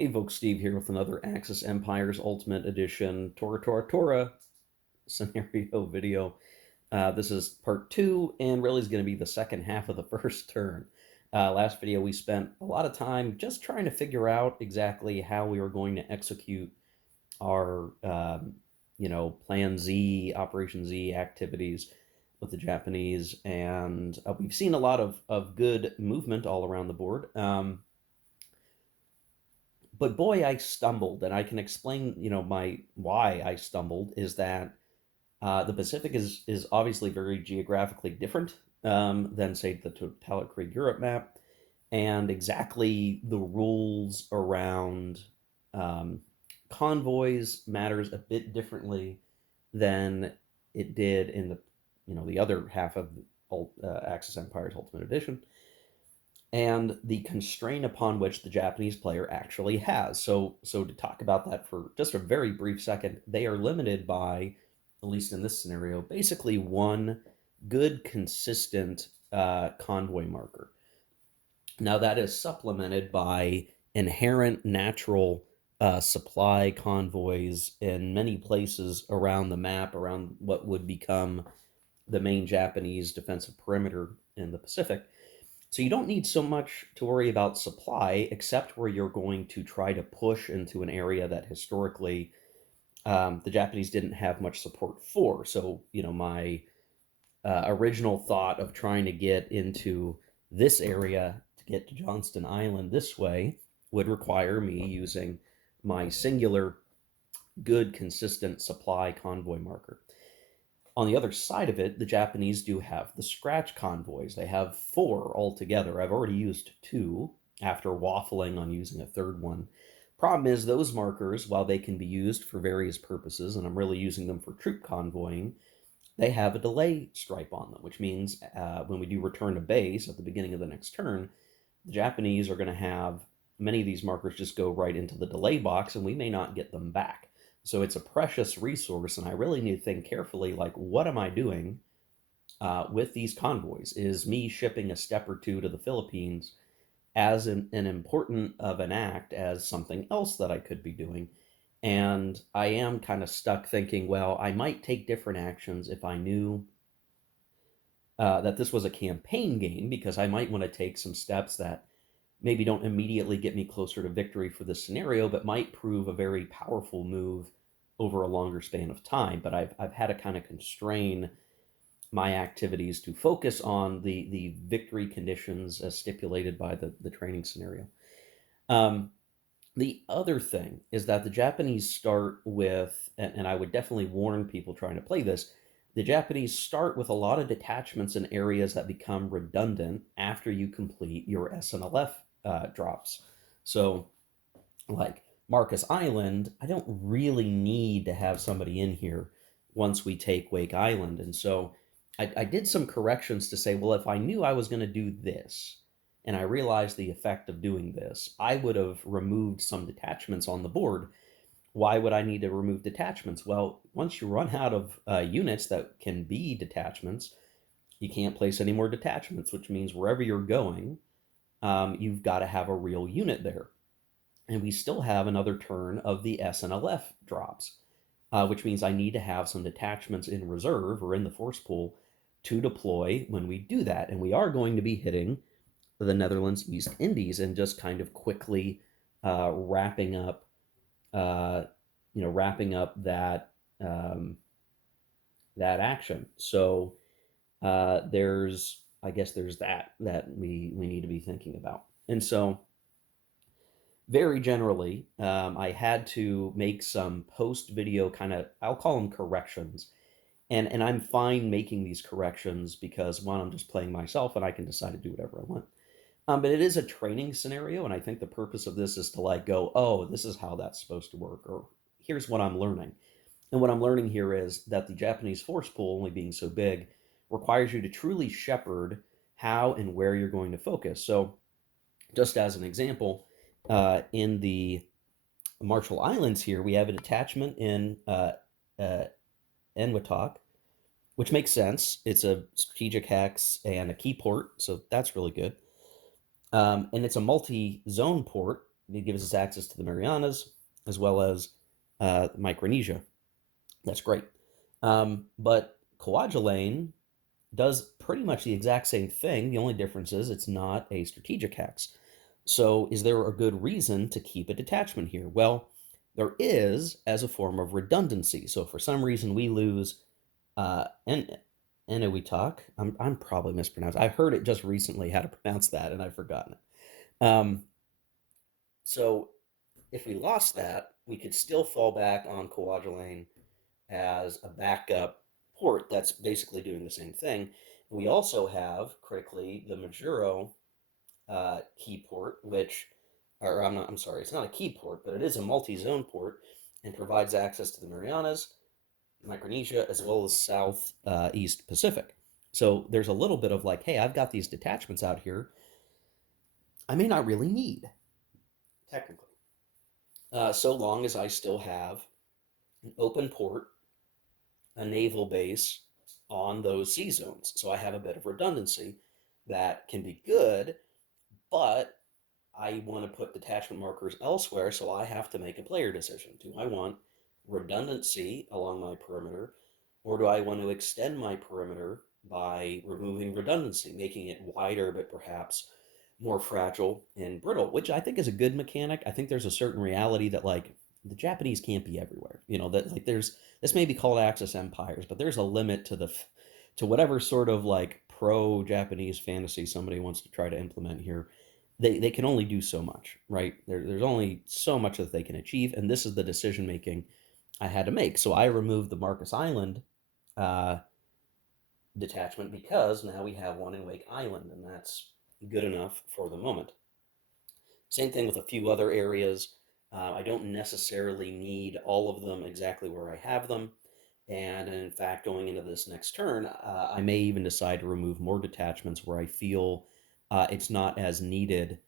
Hey folks, Steve here with another Axis Empires Ultimate Edition Tora scenario video. This is part two, and really is going to be the second half of the first turn. Last video, we spent a lot of time just trying to figure out exactly how we were going to execute our, Plan Z, Operation Z activities with the Japanese, and we've seen a lot of good movement all around the board. But boy, I stumbled, and I can explain, my why I stumbled is that the Pacific is obviously very geographically different than, say, the totalitarian Europe map, and exactly the rules around um, convoys matters a bit differently than it did in the other half of Axis Empire's Ultimate Edition, and the constraint upon which the Japanese player actually has. So to talk about that for just a very brief second, they are limited by, at least in this scenario, basically one good, consistent convoy marker. Now that is supplemented by inherent natural supply convoys in many places around the map, around what would become the main Japanese defensive perimeter in the Pacific. So you don't need so much to worry about supply, except where you're going to try to push into an area that historically the Japanese didn't have much support for. So, my original thought of trying to get into this area to get to Johnston Island this way would require me using my singular good, consistent supply convoy marker. On the other side of it, the Japanese do have the scratch convoys. They have four altogether. I've already used two after waffling on using a third one. Problem is, those markers, while they can be used for various purposes, and I'm really using them for troop convoying, they have a delay stripe on them, which means when we do return to base at the beginning of the next turn, the Japanese are going to have many of these markers just go right into the delay box, and we may not get them back. So it's a precious resource, and I really need to think carefully, like, what am I doing with these convoys? Is me shipping a step or two to the Philippines as an important of an act as something else that I could be doing? And I am kind of stuck thinking, well, I might take different actions if I knew that this was a campaign game, because I might want to take some steps that maybe don't immediately get me closer to victory for this scenario, but might prove a very powerful move over a longer span of time. But I've had to kind of constrain my activities to focus on the victory conditions as stipulated by the training scenario. Um, the other thing is that the Japanese start with, and I would definitely warn people trying to play this, the Japanese start with a lot of detachments in areas that become redundant after you complete your SNLF drops. So, like Marcus Island, I don't really need to have somebody in here once we take Wake Island. And so I did some corrections to say, well, if I knew I was going to do this, and I realized the effect of doing this, I would have removed some detachments on the board. Why would I need to remove detachments? Well, once you run out of units that can be detachments, you can't place any more detachments, which means wherever you're going, you've got to have a real unit there. And we still have another turn of the SNLF drops, which means I need to have some detachments in reserve or in the force pool to deploy when we do that. And we are going to be hitting the Netherlands East Indies and just kind of quickly wrapping up, wrapping up um, that action. So I guess there's that we need to be thinking about. And so very generally, I had to make some post video kind of, I'll call them corrections. And I'm fine making these corrections because, one, I'm just playing myself and I can decide to do whatever I want. But it is a training scenario, and I think the purpose of this is to, like, go, oh, this is how that's supposed to work, or here's what I'm learning. And what I'm learning here is that the Japanese force pool, only being so big, requires you to truly shepherd how and where you're going to focus. So, just as an example, in the Marshall Islands here, we have a detachment in uh, Enwatok, which makes sense. It's a strategic hex and a key port, so that's really good. And it's a multi-zone port, It gives us access to the Marianas as well as Micronesia. That's great. But Kwajalein does pretty much the exact same thing. The only difference is it's not a strategic hex. So, is there a good reason to keep a detachment here? Well, there is, as a form of redundancy. So, for some reason we lose and Enuitak. I'm probably mispronounced. I heard it just recently how to pronounce that, and I've forgotten it. So, if we lost that, we could still fall back on Kwajalein as a backup port that's basically doing the same thing. We also have, critically, the Majuro key port, which, or I'm not, I'm sorry, it's not a key port, but it is a multi-zone port and provides access to the Marianas, Micronesia, as well as South East Pacific. So there's a little bit of like, hey, I've got these detachments out here I may not really need, technically, so long as I still have an open port, a naval base on those sea zones. So I have a bit of redundancy that can be good, but I want to put detachment markers elsewhere, so I have to make a player decision. Do I want redundancy along my perimeter, or do I want to extend my perimeter by removing redundancy, making it wider but perhaps more fragile and brittle, which I think is a good mechanic. I think there's a certain reality that like the Japanese can't be everywhere. You know, that like there's this may be called Axis empires, but there's a limit to the to whatever sort of like pro Japanese fantasy somebody wants to try to implement here. They can only do so much, right? There's only so much that they can achieve, and this is the decision making I had to make. So I removed the Marcus Island uh, detachment because now we have one in Wake Island, and that's good enough for the moment. Same thing with a few other areas. I don't necessarily need all of them exactly where I have them. And in fact, going into this next turn, I may even decide to remove more detachments where I feel it's not as needed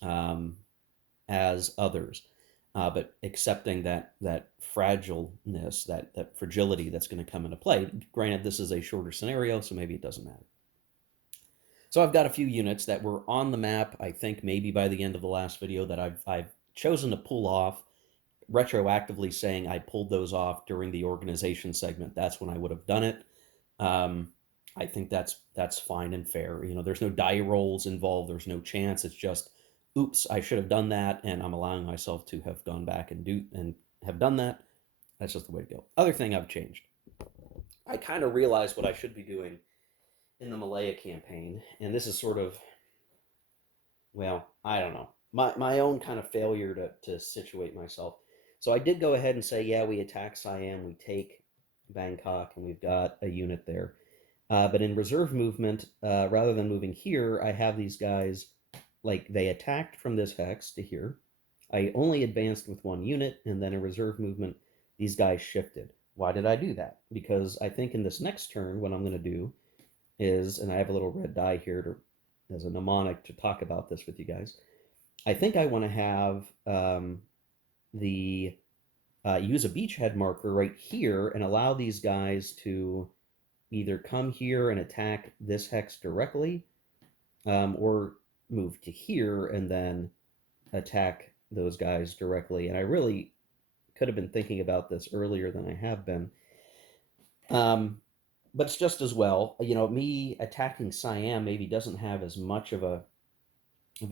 um, as others. But accepting that fragileness, that fragility that's going to come into play. Granted, this is a shorter scenario, so maybe it doesn't matter. So I've got a few units that were on the map, I think maybe by the end of the last video, that I've chosen to pull off, retroactively saying I pulled those off during the organization segment. That's when I would have done it. Um, I think that's fine and fair. You know, there's no die rolls involved. There's no chance. It's just, oops, I should have done that, and I'm allowing myself to have gone back and do and have done that. That's just the way to go. Other thing I've changed. I kind of realized what I should be doing in the Malaya campaign, and this is sort of, well, I don't know, my own kind of failure to situate myself. So I did go ahead and say, yeah, we attack Siam, we take Bangkok, and we've got a unit there. But in reserve movement, rather than moving here, I have these guys like they attacked from this hex to here. I only advanced with one unit, and then in reserve movement, these guys shifted. Why did I do that? Because I think in this next turn, what I'm going to do is, and I have a little red die here to, as a mnemonic to talk about this with you guys. I think I want to have the use a beachhead marker right here and allow these guys to either come here and attack this hex directly, or move to here and then attack those guys directly. And I really could have been thinking about this earlier than I have been. Um, but it's just as well, you know, me attacking Siam maybe doesn't have as much of a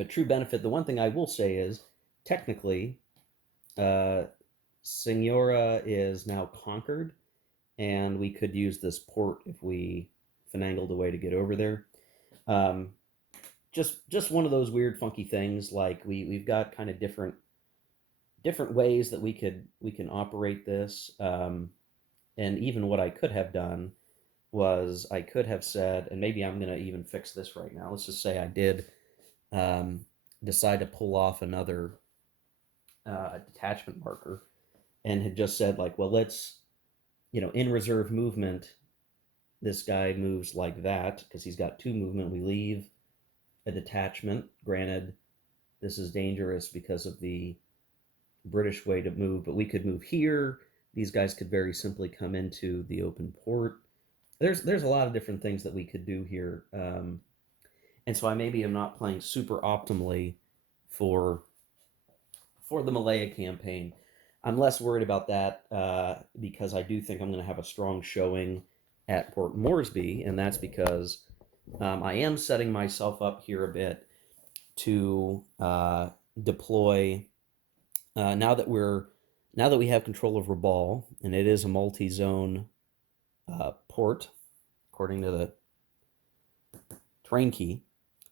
true benefit. The one thing I will say is, technically, uh, Senora is now conquered, and we could use this port if we finagled a way to get over there. Um, just one of those weird, funky things. Like we've got kind of different ways that we can operate this. And even what I could have done was I could have said, and maybe I'm going to even fix this right now. Let's just say I did um, decide to pull off another detachment marker and had just said like, well, let's, you know, in reserve movement, this guy moves like that because he's got two movement. We leave a detachment. Granted, this is dangerous because of the British way to move, but we could move here. These guys could very simply come into the open port. There's a lot of different things that we could do here, and so I maybe am not playing super optimally for for the Malaya campaign. I'm less worried about that because I do think I'm going to have a strong showing at Port Moresby, and that's because I am setting myself up here a bit to deploy now that we have control of Rabaul, and it is a multi-zone port according to the terrain key.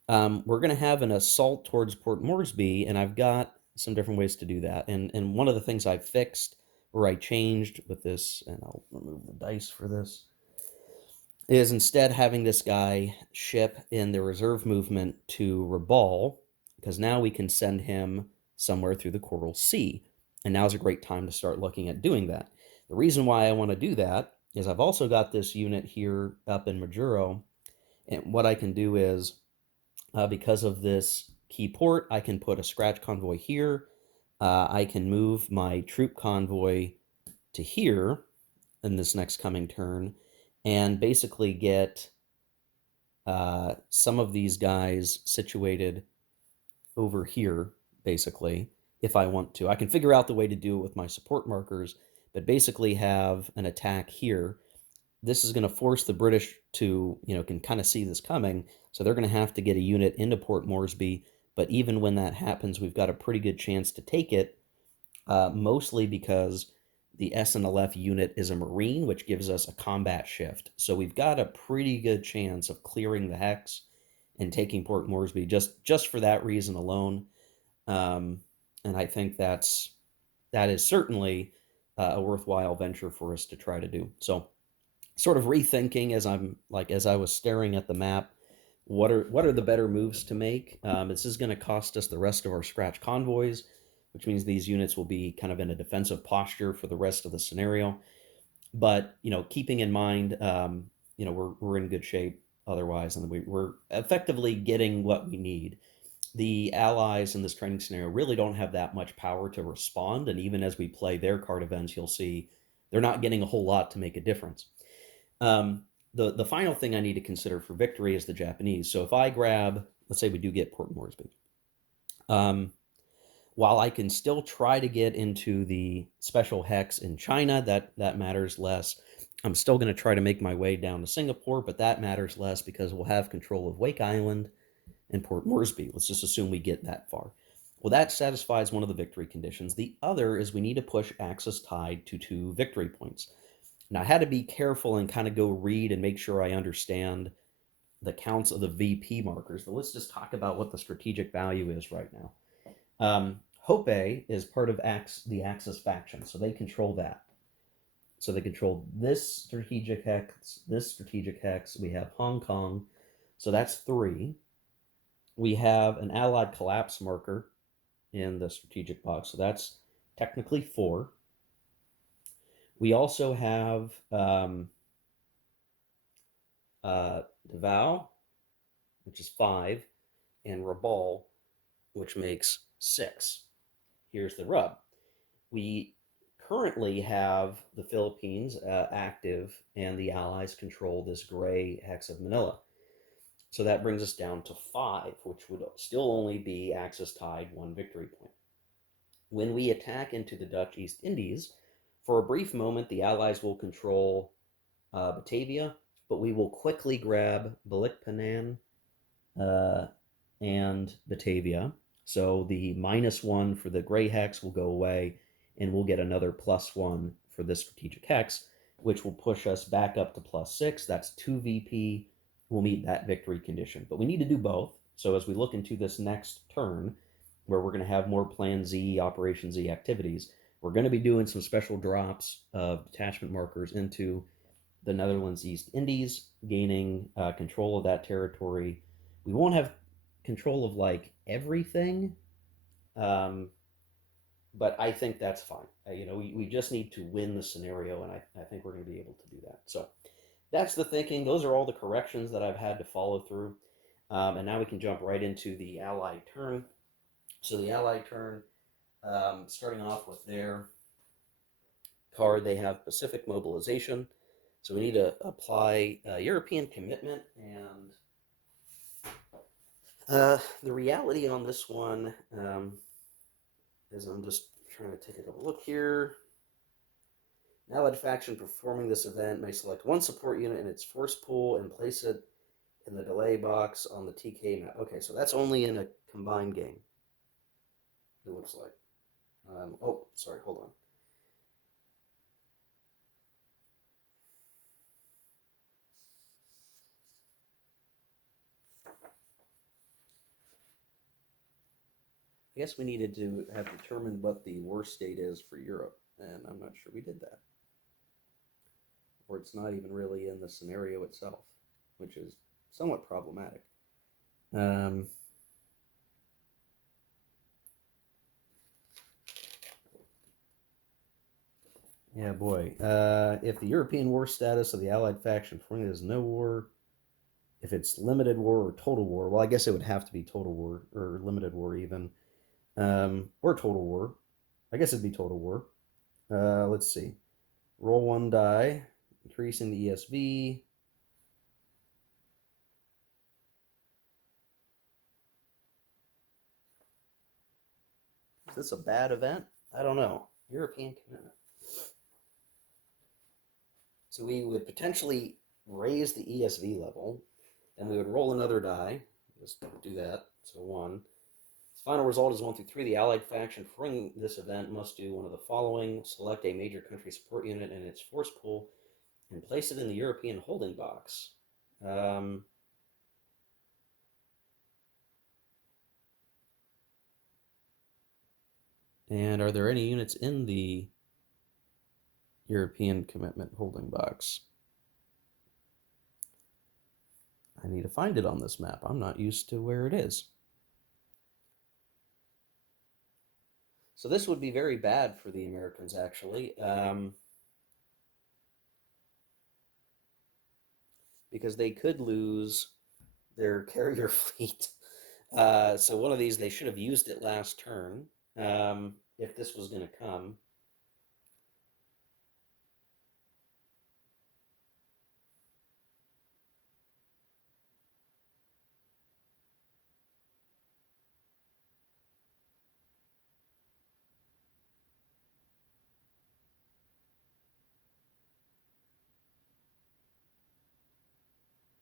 We're going to have an assault towards Port Moresby, and I've got some different ways to do that. And one of the things I fixed or I changed with this, and I'll remove the dice for this, is instead having this guy ship in the reserve movement to Rabaul, because now we can send him somewhere through the Coral Sea. And now's a great time to start looking at doing that. The reason why I want to do that is I've also got this unit here up in Majuro, and what I can do is because of this key port, I can put a scratch convoy here. I can move my troop convoy to here in this next coming turn and basically get some of these guys situated over here, basically, if I want to. I can figure out the way to do it with my support markers, but basically have an attack here. This is going to force the British to, can kind of see this coming. So they're going to have to get a unit into Port Moresby. But even when that happens, we've got a pretty good chance to take it, mostly because the SNLF unit is a Marine, which gives us a combat shift. So we've got a pretty good chance of clearing the hex and taking Port Moresby just for that reason alone. And I think that is certainly a worthwhile venture for us to try to do. So sort of rethinking as I was staring at the map, what are the better moves to make? This is going to cost us the rest of our scratch convoys, which means these units will be kind of in a defensive posture for the rest of the scenario. But keeping in mind, we're in good shape otherwise, and we're effectively getting what we need. The allies in this training scenario really don't have that much power to respond, and even as we play their card events, you'll see they're not getting a whole lot to make a difference. The final thing I need to consider for victory is the Japanese. So if I grab, let's say we do get Port Moresby, while I can still try to get into the special hex in China, that matters less. I'm still going to try to make my way down to Singapore, but that matters less because we'll have control of Wake Island and Port Moresby. Let's just assume we get that far. Well, that satisfies one of the victory conditions. The other is we need to push Axis Tide to 2 victory points. Now, I had to be careful and kind of go read and make sure I understand the counts of the VP markers, but let's just talk about what the strategic value is right now. Hope is part of the Axis faction, so they control that. So they control this strategic hex, this strategic hex. We have Hong Kong, so that's 3. We have an allied collapse marker in the strategic box, so that's technically 4. We also have Davao, which is 5, and Rabaul, which makes 6. Here's the rub. We currently have the Philippines active, and the Allies control this gray hex of Manila. So that brings us down to 5, which would still only be Axis Tide 1 victory point. When we attack into the Dutch East Indies, for a brief moment, the Allies will control Batavia, but we will quickly grab Balikpanan and Batavia. So the -1 for the gray hex will go away, and we'll get another +1 for this strategic hex, which will push us back up to +6. That's 2 VP. We'll meet that victory condition. But we need to do both. So as we look into this next turn, where we're going to have more Plan Z, Operation Z activities, we're going to be doing some special drops of detachment markers into the Netherlands East Indies, gaining control of that territory. We won't have control of everything, but I think that's fine. We just need to win the scenario, and I think we're going to be able to do that. So that's the thinking. Those are all the corrections that I've had to follow through. And now we can jump right into the Allied turn. So the Allied turn, starting off with their card, they have Pacific Mobilization. So we need to apply European commitment, and the reality on this one, is I'm just trying to take a double look here. An allied faction performing this event may select one support unit in its force pool and place it in the delay box on the TK map. Okay, so that's only in a combined game, it looks like. Oh, sorry, hold on. I guess we needed to have determined what the war state is for Europe, and I'm not sure we did that. Or it's not even really in the scenario itself, which is somewhat problematic. Um, yeah, boy. If the European war status of the Allied faction forming is no war, if it's limited war or total war, well, I guess it would have to be total war or limited war even, or total war. I guess it'd be total war. Let's see. Roll one die, increasing the ESV. Is this a bad event? I don't know. European commitment. So we would potentially raise the ESV level, and we would roll another die. Just do that. So one. The final result is 1 through 3. The Allied faction for this event must do one of the following: select a major country support unit in its force pool and place it in the European holding box. Um, and are there any units in the European commitment holding box? I need to find it on this map. I'm not used to where it is. So this would be very bad for the Americans, actually, because they could lose their carrier fleet. So one of these, they should have used it last turn if this was going to come.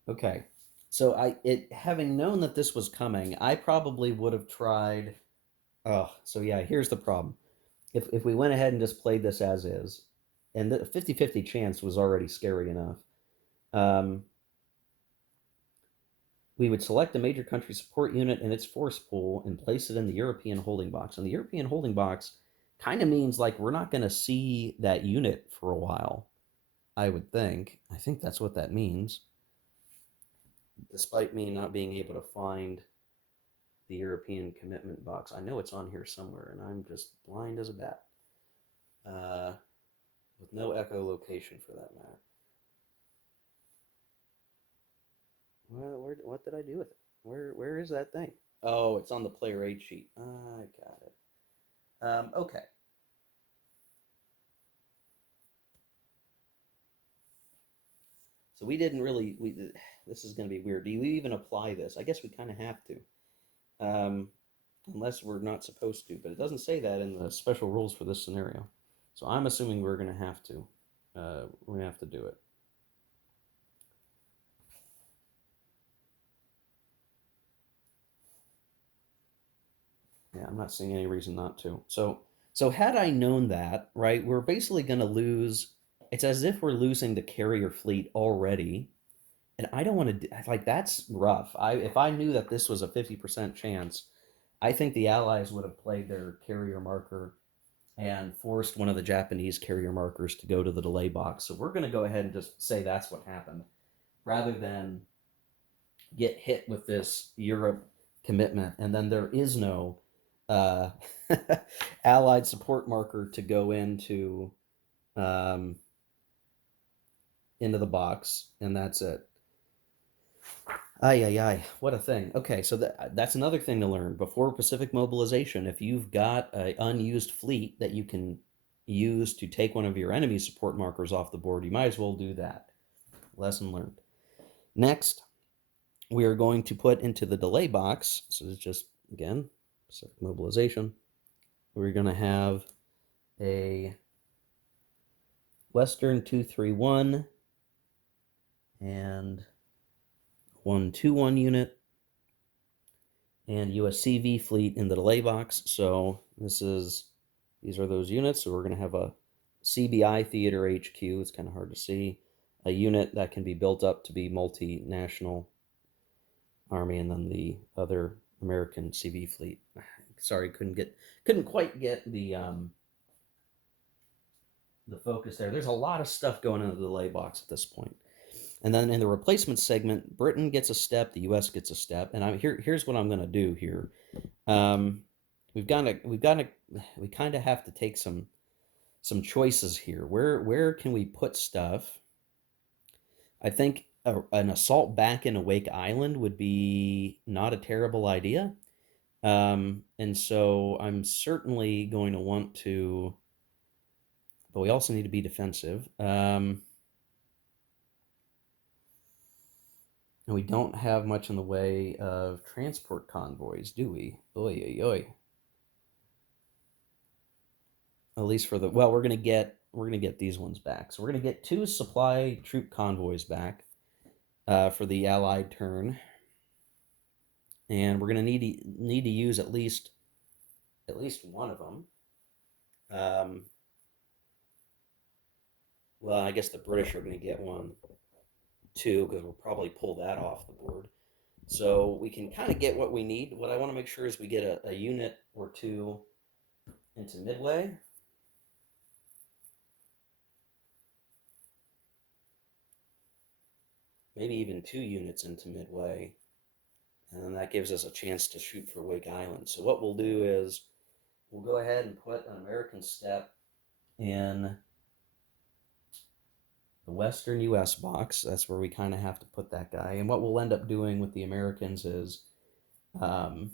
Okay. So having known that this was coming, I probably would have tried. Oh, so yeah, here's the problem. If we went ahead and just played this as is, and the 50-50 chance was already scary enough, um, we would select a major country support unit in its force pool and place it in the European holding box. And the European holding box kind of means like we're not going to see that unit for a while, I would think. I think that's what that means, despite me not being able to find the European commitment box. I know it's on here somewhere, and I'm just blind as a bat, uh, with no echolocation for that matter. Well, what did I do with it? Where is that thing? Oh, it's on the player aid sheet. I got it. Okay. So we didn't really. This is going to be weird. Do you even apply this? I guess we kind of have to, um, unless we're not supposed to. But it doesn't say that in the special rules for this scenario. So I'm assuming we're going to have to. We're going to have to do it. Yeah, I'm not seeing any reason not to. So had I known that, right, we're basically going to lose. It's as if we're losing the carrier fleet already, and I don't want to like that's rough. I If I knew that this was a 50% chance, I think the Allies would have played their carrier marker and forced one of the Japanese carrier markers to go to the delay box. So we're going to go ahead and just say that's what happened, rather than get hit with this Europe commitment, and then there is no uh, allied support marker to go um, into the box, and that's it. Ay, ay, ay. What a thing. Okay, so that's another thing to learn. Before Pacific mobilization, if you've got an unused fleet that you can use to take one of your enemy support markers off the board, you might as well do that. Lesson learned. Next, we are going to put into the delay box, so it's just, again, Pacific mobilization, we're going to have a Western 231 and 121 unit and USCV fleet in the delay box. So these are those units. So we're going to have a CBI theater HQ. It's kind of hard to see. A unit that can be built up to be multinational army, and then the other American CV fleet. Sorry, couldn't quite get the focus there. There's a lot of stuff going into the delay box at this point. And then in the replacement segment, Britain gets a step, the U.S. gets a step, and here's what I'm going to do here. Um, we kind of have to take some choices here. Where can we put stuff? I think an assault back in Wake Island would be not a terrible idea. And so I'm certainly going to want to, but we also need to be defensive. And we don't have much in the way of transport convoys, do we? Oy, oy, oy. At least for the, well, we're gonna get these ones back. So we're gonna get 2 supply troop convoys back for the Allied turn, and we're gonna need to use at least one of them. Um, well, I guess the British are gonna get one too because we'll probably pull that off the board. So we can kind of get what we need. What I want to make sure is we get a unit or two into Midway. Maybe even 2 units into Midway. And then that gives us a chance to shoot for Wake Island. So what we'll do is we'll go ahead and put an American step in the Western US box. That's where we kind of have to put that guy. And what we'll end up doing with the Americans is um,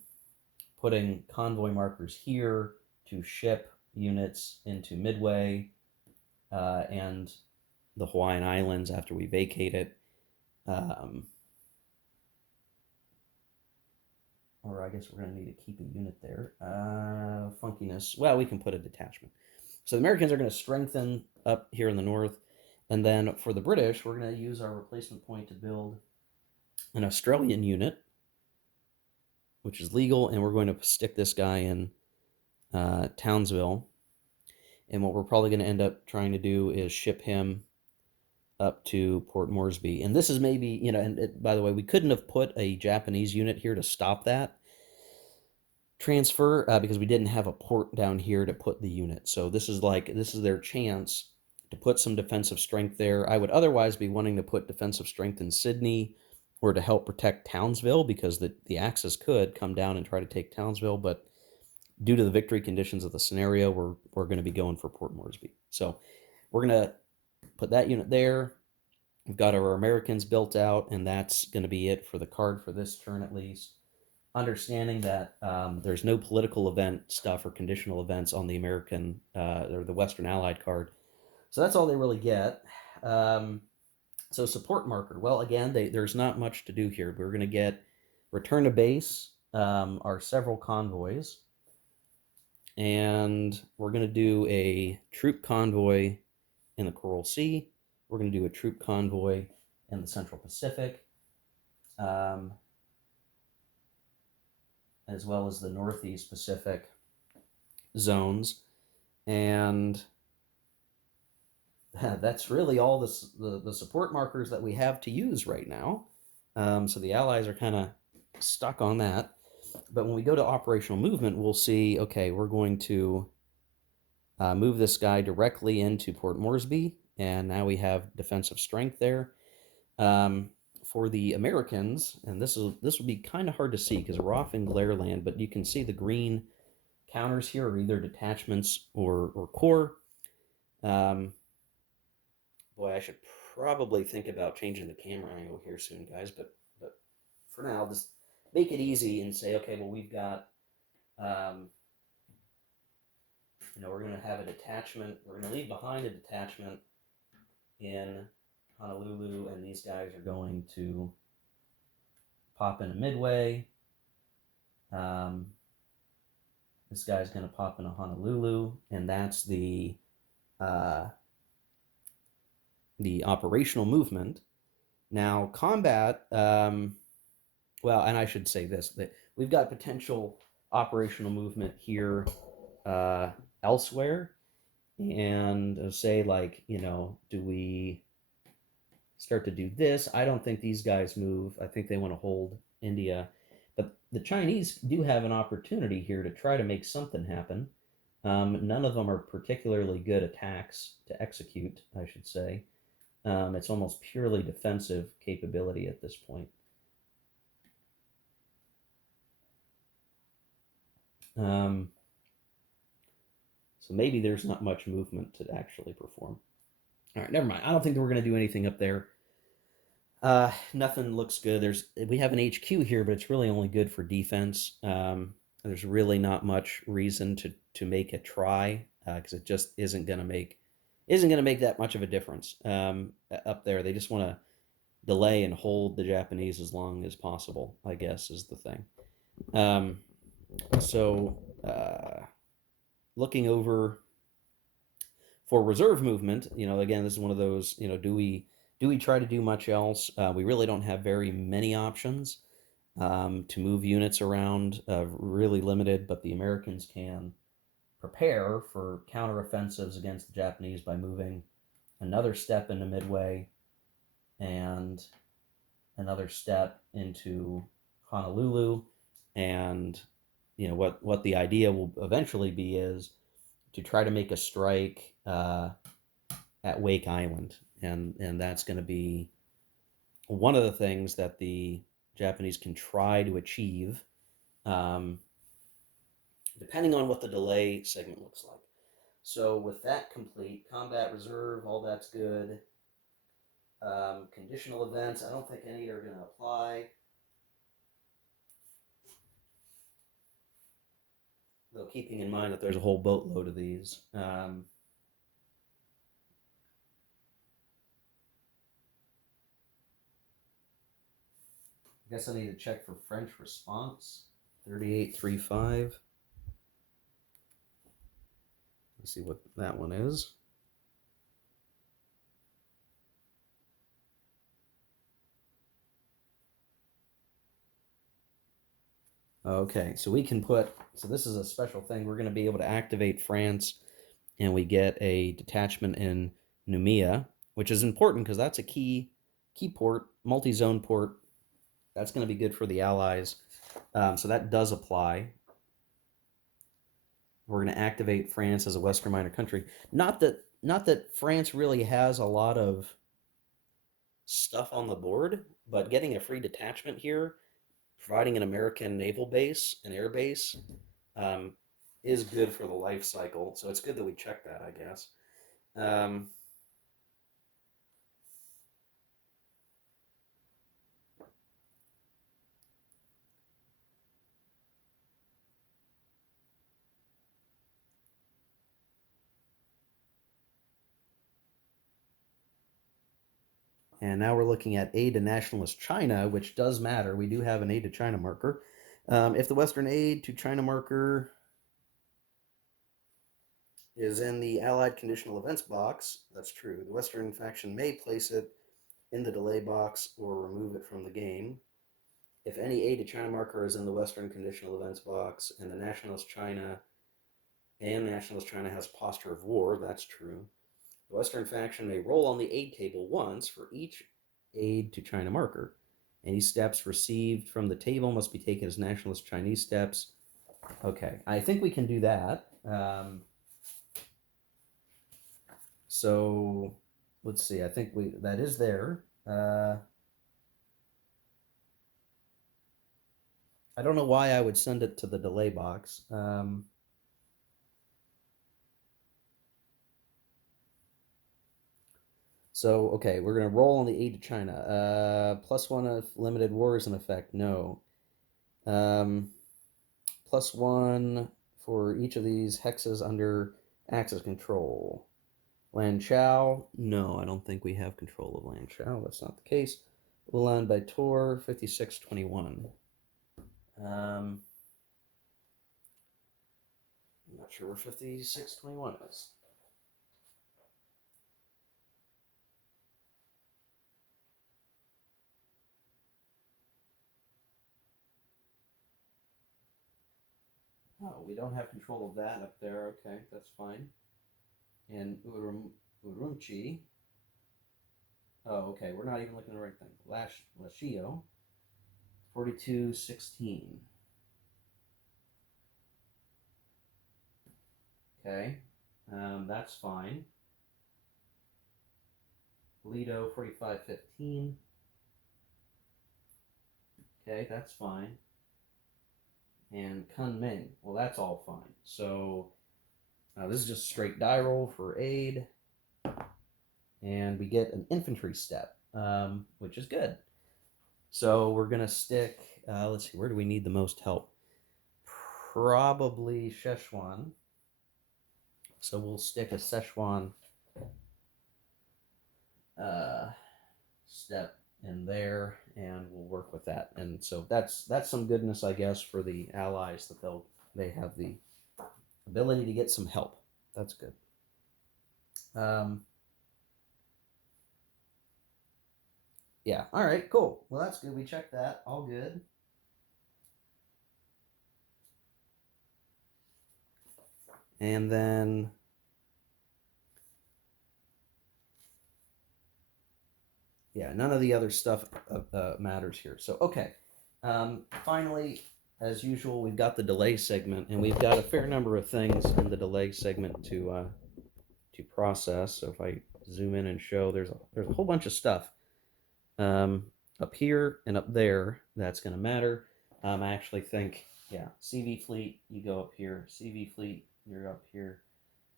putting convoy markers here to ship units into Midway and the Hawaiian Islands after we vacate it. Or I guess we're going to need to keep a unit there. Funkiness. Well, we can put a detachment. So the Americans are going to strengthen up here in the north. And then for the British, we're going to use our replacement point to build an Australian unit, which is legal. And we're going to stick this guy in Townsville. And what we're probably going to end up trying to do is ship him up to Port Moresby. And this is maybe, and by the way, we couldn't have put a Japanese unit here to stop that transfer because we didn't have a port down here to put the unit. So this is their chance to put some defensive strength there. I would otherwise be wanting to put defensive strength in Sydney or to help protect Townsville because the Axis could come down and try to take Townsville, but due to the victory conditions of the scenario, we're going to be going for Port Moresby. So we're going to put that unit there. We've got our Americans built out, and that's going to be it for the card for this turn at least. Understanding that there's no political event stuff or conditional events on the American or the Western Allied card. So that's all they really get. So support marker. Well, again, there's not much to do here. We're going to get return to base, our several convoys, and we're going to do a troop convoy in the Coral Sea. We're going to do a troop convoy in the Central Pacific, as well as the Northeast Pacific zones. And that's really all the support markers that we have to use right now. So the Allies are kind of stuck on that. But when we go to operational movement, we'll see, okay, we're going to move this guy directly into Port Moresby, and now we have defensive strength there. For the Americans, and this will be kind of hard to see because we're off in glare land, but you can see the green counters here are either detachments or corps. Boy, I should probably think about changing the camera angle here soon, guys, but for now, I'll just make it easy and say, okay, well, we've got, we're going to have a detachment. We're going to leave behind a detachment in Honolulu, and these guys are going to pop into Midway. This guy's going to pop into Honolulu, and that's uh, the operational movement. Now, combat, well, and I should say this, that we've got potential operational movement here uh, elsewhere. And say, like, do we start to do this? I don't think these guys move. I think they want to hold India. But the Chinese do have an opportunity here to try to make something happen. None of them are particularly good attacks to execute, I should say. It's almost purely defensive capability at this point. Um, so maybe there's not much movement to actually perform. All right, never mind. I don't think that we're going to do anything up there. Nothing looks good. We have an HQ here, but it's really only good for defense. There's really not much reason to make a try because it just isn't gonna make that much of a difference up there. They just want to delay and hold the Japanese as long as possible, I guess, is the thing. Um, so looking over for reserve movement, again, this is one of those, do we try to do much else? We really don't have very many options to move units around, really limited, but the Americans can prepare for counteroffensives against the Japanese by moving another step into Midway and another step into Honolulu. And what the idea will eventually be is to try to make a strike at Wake Island, and that's going to be one of the things that the Japanese can try to achieve, um, depending on what the delay segment looks like. So with that complete, combat reserve, all that's good. Conditional events, I don't think any are going to apply. Though keeping in mind that there's a whole boatload of these. I guess I need to check for French response. 3835. Let's see what that one is. Okay, so we can so this is a special thing. We're going to be able to activate France, and we get a detachment in Noumea, which is important because that's a key port, multi-zone port. That's going to be good for the Allies. So that does apply. We're going to activate France as a Western minor country. Not that France really has a lot of stuff on the board, but getting a free detachment here, providing an American naval base, an air base, um, is good for the life cycle. So it's good that we check that, I guess. Um, and now we're looking at aid to nationalist China, which does matter. We do have an aid to China marker. If the Western aid to China marker is in the Allied conditional events box, that's true. The Western faction may place it in the delay box or remove it from the game. If any aid to China marker is in the Western conditional events box and the nationalist China has posture of war, that's true. The Western faction may roll on the aid table once for each aid to China marker. Any steps received from the table must be taken as nationalist Chinese steps. Okay, I think we can do that. So let's see. I think that is there. I don't know why I would send it to the delay box. So, okay, we're going to roll on the aid to China. +1 of limited war is in effect. No. +1 for each of these hexes under Axis control. Lan Chao. No, I don't think we have control of Lan Chao. That's not the case. Ulan by Tor, 5621. I'm not sure where 5621 is. Oh, we don't have control of that up there. Okay, that's fine. And Urumqi. Oh, okay. We're not even looking at the right thing. Lashio, 4216. Okay, that's fine. Lido, 4515. Okay, that's fine. And Kunming. Well, that's all fine. So this is just straight die roll for aid. And we get an infantry step, which is good. So we're going to stick, let's see, where do we need the most help? Probably Szechuan. So we'll stick a Szechuan uh, step in there, and we'll work with that. And so that's some goodness, I guess, for the allies that they have the ability to get some help. That's good. Um, yeah. All right. Cool. Well, that's good. We checked that. All good. And then yeah, none of the other stuff matters here. So okay. Finally, as usual, we've got the delay segment, and we've got a fair number of things in the delay segment to process. So if I zoom in and show, there's a whole bunch of stuff um, up here and up there that's going to matter. I actually think, yeah, CV fleet, you go up here. CV fleet, you're up here,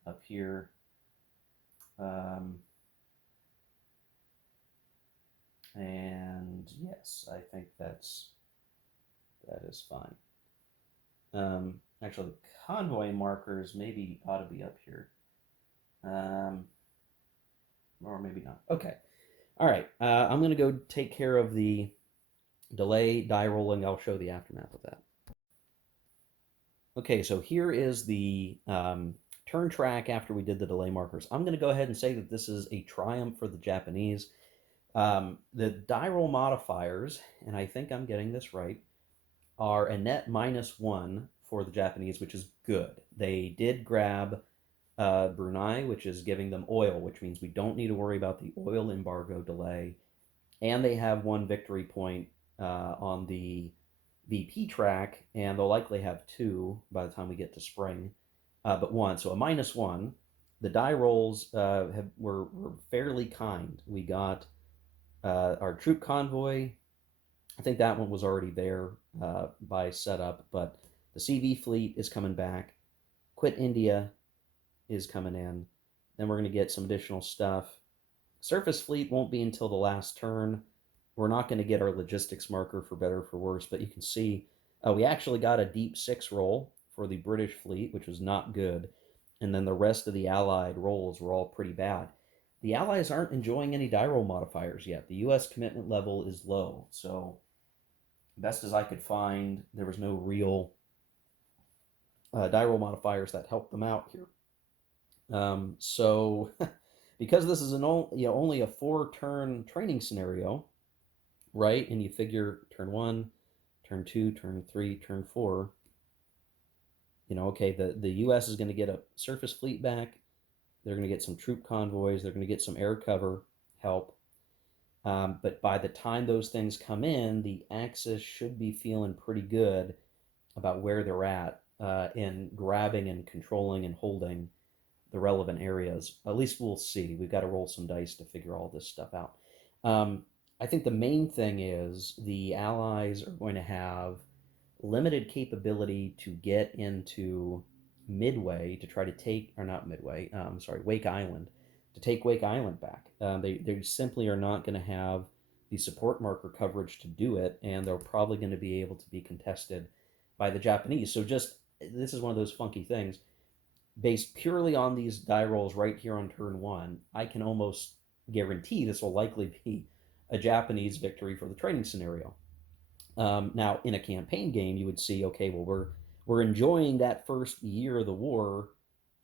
up here. Um, and yes, I think that is fine. Actually, the convoy markers maybe ought to be up here, um, or maybe not. Okay, all right. I'm gonna go take care of the delay die rolling. I'll show the aftermath of that. Okay, so here is the turn track after we did the delay markers. I'm going to go ahead and say that this is a triumph for the Japanese. The die roll modifiers, and I think I'm getting this right, are a net -1 for the Japanese, which is good. They did grab Brunei, which is giving them oil, which means we don't need to worry about the oil embargo delay. And they have one victory point on the VP track, and they'll likely have two by the time we get to spring, but one. So a -1. The die rolls were fairly kind. We got our troop convoy. I think that one was already there by setup, but the CV fleet is coming back. Quit India is coming in. Then we're going to get some additional stuff. Surface fleet won't be until the last turn. We're not going to get our logistics marker for better or for worse, but you can see we actually got a deep 6 roll for the British fleet, which was not good. And then the rest of the Allied rolls were all pretty bad. The Allies aren't enjoying any die roll modifiers yet. The US commitment level is low. So, best as I could find, there was no real die roll modifiers that helped them out here. So, because this is only a 4-turn training scenario, right? And you figure turn 1, turn 2, turn 3, turn 4. Okay, the U.S. is going to get a surface fleet back. They're going to get some troop convoys. They're going to get some air cover help. But by the time those things come in, the Axis should be feeling pretty good about where they're at in grabbing and controlling and holding the relevant areas. At least we'll see. We've got to roll some dice to figure all this stuff out. I think the main thing is the Allies are going to have limited capability to get into Midway to try to take, or not Midway, sorry, Wake Island, to take Wake Island back. They simply are not going to have the support marker coverage to do it, and they're probably going to be able to be contested by the Japanese. So just this is one of those funky things. Based purely on these die rolls right here on turn 1, I can almost guarantee this will likely be a Japanese victory for the training scenario. Now, in a campaign game, you would see, okay, well, we're enjoying that first year of the war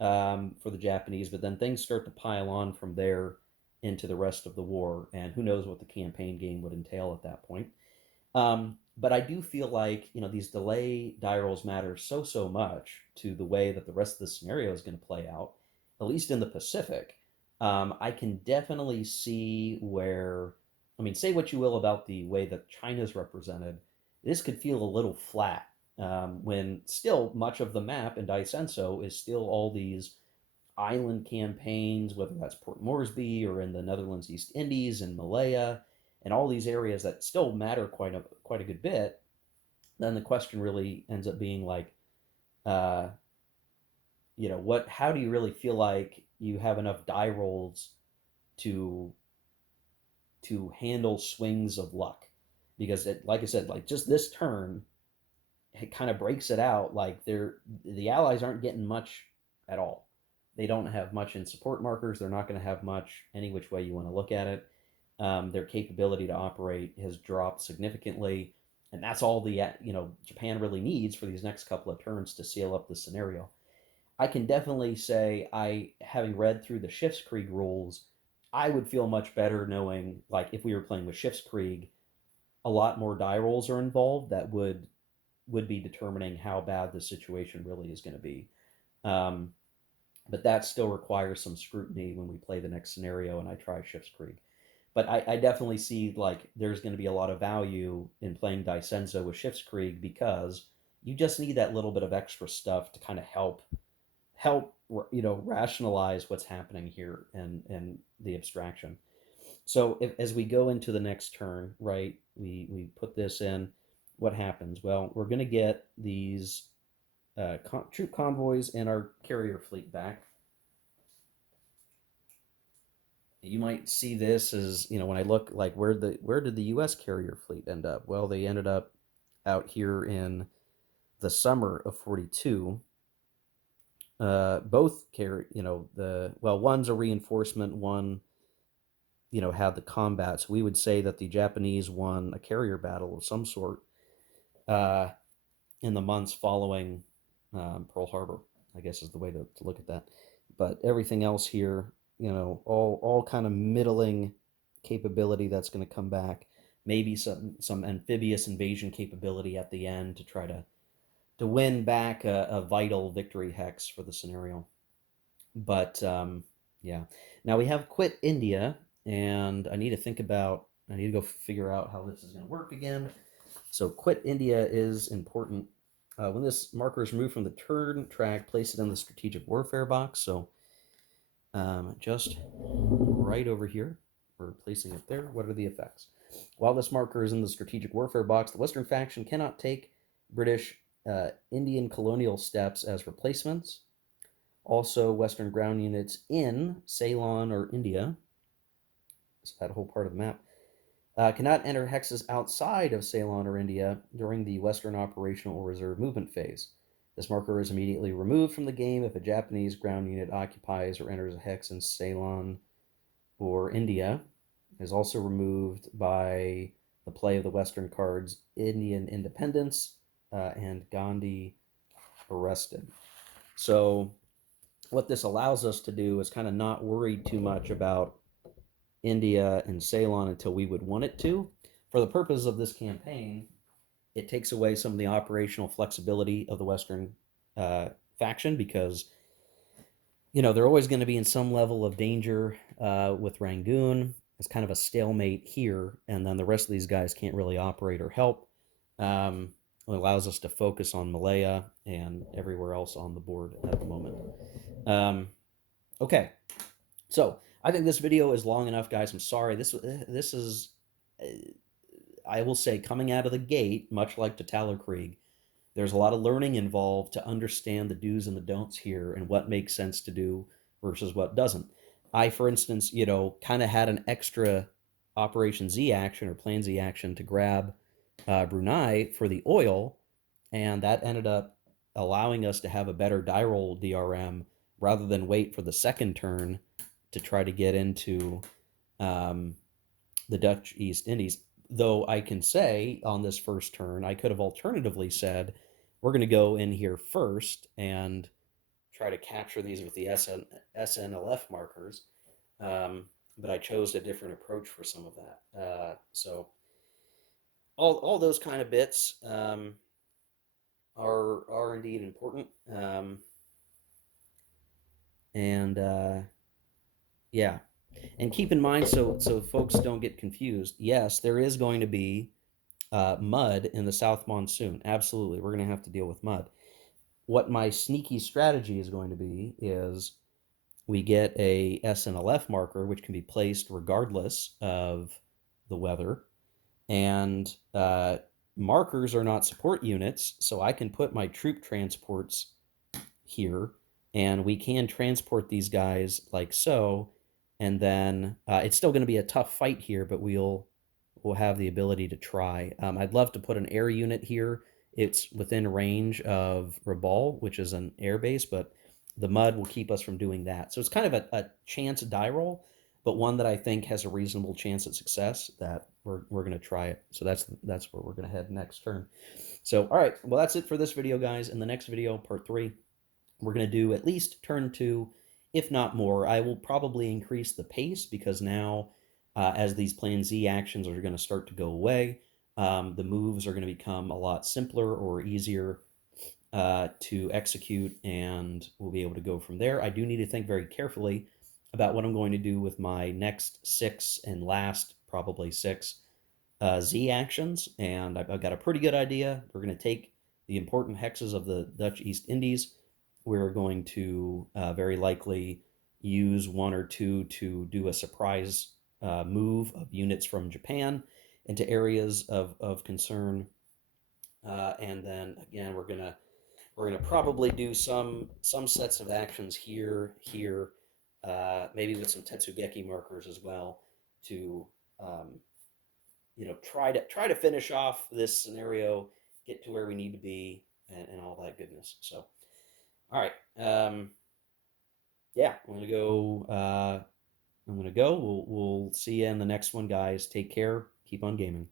for the Japanese, but then things start to pile on from there into the rest of the war, and who knows what the campaign game would entail at that point. But I do feel like these delay die rolls matter so much to the way that the rest of the scenario is going to play out, at least in the Pacific. I can definitely see where, I mean, say what you will about the way that China's represented, this could feel a little flat when still much of the map in Daisenso is still all these island campaigns, whether that's Port Moresby or in the Netherlands East Indies and Malaya, and all these areas that still matter quite a good bit. Then the question really ends up being like, uh, what? How do you really feel like you have enough die rolls to handle swings of luck? Because like I said, like just this turn, it kind of breaks it out. Like the allies aren't getting much at all. They don't have much in support markers. They're not going to have much any which way you want to look at it. Their capability to operate has dropped significantly, and that's all the Japan really needs for these next couple of turns to seal up the scenario. I can definitely say having read through the Schiffskrieg rules, I would feel much better knowing like if we were playing with Schiffskrieg, a lot more die rolls are involved that would be determining how bad the situation really is going to be. Um, but that still requires some scrutiny when we play the next scenario and I try Schiff's Krieg. But I definitely see like there's going to be a lot of value in playing Daisenzo with Schiff's Krieg because you just need that little bit of extra stuff to kind of help rationalize what's happening here and the abstraction. So as we go into the next turn, right, we put this in. What happens? Well, we're going to get these troop convoys and our carrier fleet back. You might see this as when I look like where did the U.S. carrier fleet end up? Well, they ended up out here in the summer of 42. Both carry the well, one's a reinforcement, one had the combat. So we would say that the Japanese won a carrier battle of some sort uh, in the months following Pearl Harbor, I guess is the way to look at that. But everything else here, all kind of middling capability that's going to come back. Maybe some amphibious invasion capability at the end to try to win back a vital victory hex for the scenario. But yeah, now we have quit India, and I need to think about. I need to go figure out how this is going to work again. So quit India is important. When this marker is removed from the turn track, place it in the strategic warfare box. So just right over here, we're placing it there. What are the effects? While this marker is in the strategic warfare box, the Western faction cannot take British Indian colonial steps as replacements. Also, Western ground units in Ceylon or India, so that whole part of the map, cannot enter hexes outside of Ceylon or India during the Western Operational or Reserve Movement phase. This marker is immediately removed from the game if a Japanese ground unit occupies or enters a hex in Ceylon or India. It is also removed by the play of the Western cards Indian Independence and Gandhi Arrested. So, what this allows us to do is kind of not worry too much about India and Ceylon until we would want it to. For the purpose of this campaign, it takes away some of the operational flexibility of the Western faction because they're always going to be in some level of danger with Rangoon. It's kind of a stalemate here, and then the rest of these guys can't really operate or help. It allows us to focus on Malaya and everywhere else on the board at the moment. Okay, so I think this video is long enough, guys. I'm sorry. This is, I will say, coming out of the gate, much like to Krieg, there's a lot of learning involved to understand the do's and the don'ts here and what makes sense to do versus what doesn't. I, for instance, kind of had an extra Operation Z action or Plan Z action to grab Brunei for the oil, and that ended up allowing us to have a better die roll DRM rather than wait for the second turn to try to get into um, the Dutch East Indies. Though I can say on this first turn, I could have alternatively said, we're going to go in here first and try to capture these with the SNLF markers. But I chose a different approach for some of that. So all those kind of bits are indeed important. And yeah, and keep in mind, so folks don't get confused. Yes, there is going to be mud in the south monsoon. Absolutely, we're going to have to deal with mud. What my sneaky strategy is going to be is we get a SNLF marker, which can be placed regardless of the weather. And markers are not support units, so I can put my troop transports here, and we can transport these guys like so. And then it's still going to be a tough fight here, but we'll have the ability to try. I'd love to put an air unit here. It's within range of Rabal, which is an air base, but the mud will keep us from doing that. So it's kind of a chance die roll, but one that I think has a reasonable chance at success. That we're going to try it. So that's where we're going to head next turn. So all right, well that's it for this video, guys. In the next video, part 3, we're going to do at least turn 2, if not more. I will probably increase the pace because now, as these plan Z actions are going to start to go away, the moves are going to become a lot simpler or easier to execute, and we'll be able to go from there. I do need to think very carefully about what I'm going to do with my next 6 and last, probably 6 Z actions, and I've got a pretty good idea. We're going to take the important hexes of the Dutch East Indies. We're going to very likely use 1 or 2 to do a surprise move of units from Japan into areas of concern. And then again, we're gonna probably do some sets of actions here, maybe with some Tetsugeki markers as well to um, try to finish off this scenario, get to where we need to be, and all that goodness. So, all right, yeah, I'm gonna go. I'm gonna go. We'll see you in the next one, guys. Take care. Keep on gaming.